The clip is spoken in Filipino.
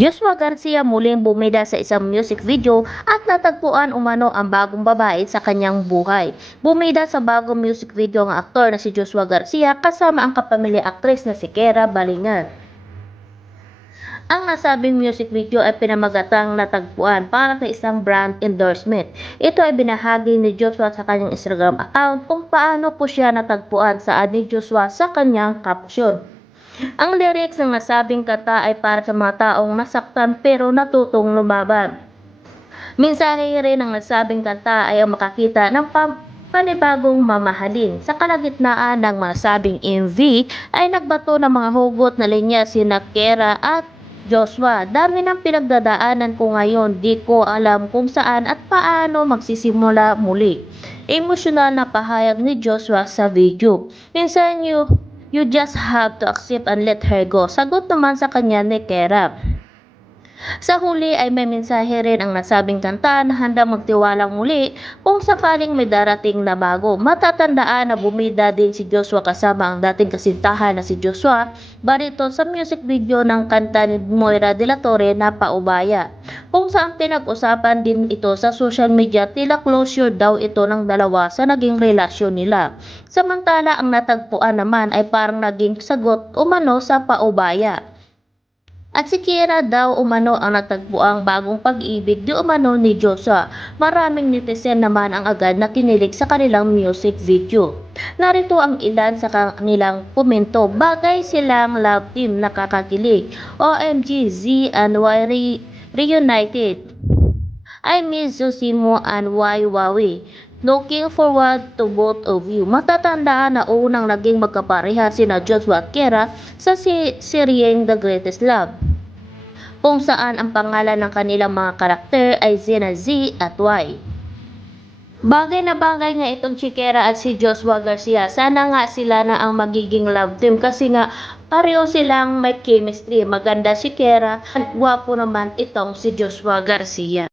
Joshua Garcia muling bumida sa isang music video at natagpuan umano ang bagong babae sa kanyang buhay. Bumida sa bagong music video ang aktor na si Joshua Garcia kasama ang kapamilya aktres na si Kera Balingan. Ang nasabing music video ay pinamagatang natagpuan para sa isang brand endorsement. Ito ay binahagi ni Joshua sa kanyang Instagram account kung paano po siya natagpuan sa ni Joshua sa kanyang caption. Ang lyrics ng nasabing kanta ay para sa mga taong nasaktan pero natutong lumaban. Mensahe rin ng nasabing kanta ay ang makakita ng panibagong mamahalin. Sa kalagitnaan ng masabing MV ay nagbato ng mga hugot na linya sina Kera at Joshua. Dami ng pinagdadaanan ko ngayon, di ko alam kung saan at paano magsisimula muli. Emosyonal na pahayag ni Joshua sa video. Minsan you just have to accept and let her go. Sagot naman sa kanya ni Kera. Sa huli ay may mensahe rin ang nasabing kanta na handang magtiwalang muli kung sakaling may darating na bago. Matatandaan na bumida din si Joshua kasama ang dating kasintahan na si Joshua Barito sa music video ng kanta ni Moira de la Torre na Paubaya, kung saan pinag-usapan din ito sa social media tila closure daw ito ng dalawa sa naging relasyon nila. Samantala ang natagpuan naman ay parang naging sagot umano sa Paubaya. At si Kera daw umano ang natagpuang bagong pag-ibig di umano ni Joshua. Maraming netizen naman ang agad na kinilig sa kanilang music video. Narito ang ilan sa kanilang komento. Bagay silang love team, nakakakilig. OMG, Z and Y reunited. I miss Zosimo and Y Wawi. Looking forward to both of you. Matatandaan na unang naging magkapareha sina Joshua at Kera sa seryeng The Greatest Love, kung saan ang pangalan ng kanilang mga karakter ay Zena Z at Y. Bagay na bagay nga itong si Kera at si Joshua Garcia. Sana nga sila na ang magiging love team kasi nga pareho silang may chemistry. Maganda si Kera at gwapo naman itong si Joshua Garcia.